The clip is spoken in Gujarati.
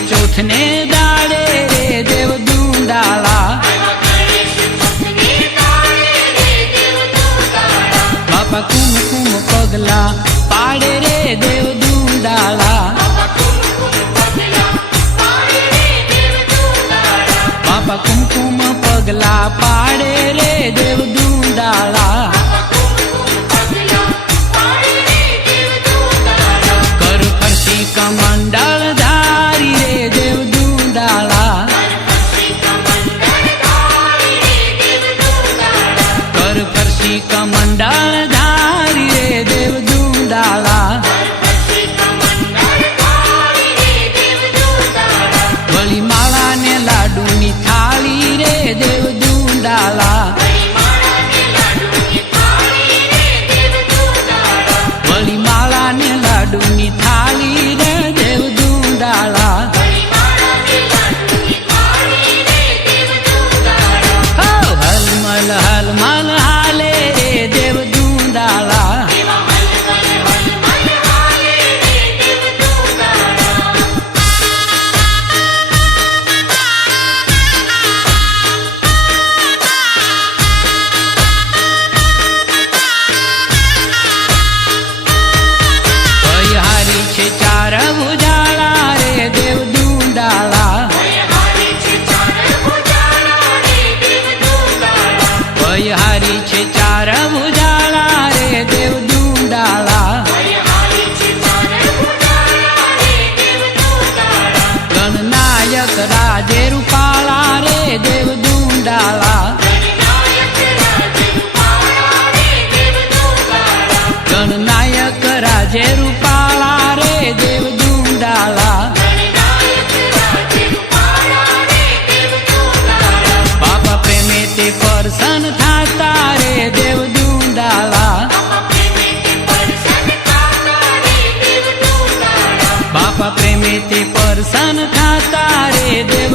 ચોથને દાડે રે દેવ દુંડાળા બાપા કુમકુમ પગલા પાડે રે દેવ દુંડાળા બાપા કુમકુમ પગલા પાડે રે દેવ દુંડાળા કર ફરસી કમંડળ ધારી રે દેવ દુંડાળા કર ફરસી કમંડળ ધારી રે દેવ દુંડાળા વળી માળા ને લાડુની થાળી રે દેવ દુંડાળા વળી માળા ને લાડુની થાળી રે દેવ દુંડાળા હલમલ હલમલ હાલે રે દેવ દુંડાળા હારી છે ચાર ભુજાળા રે દેવ દુંડાળા હારી છે ચાર ભુજાળા રે દેવ દુંડાળા ગણનાયક રાજે રૂપાળા રે દેવ દુંડાળા ગણનાયક રાજે રૂપાળા રે દેવ દુંડાળા બાપા પ્રેમે તે પરસન થાતા રે દેવ દુંડાળા બાપા પ્રેમે તે પરસન થાતા રે દેવ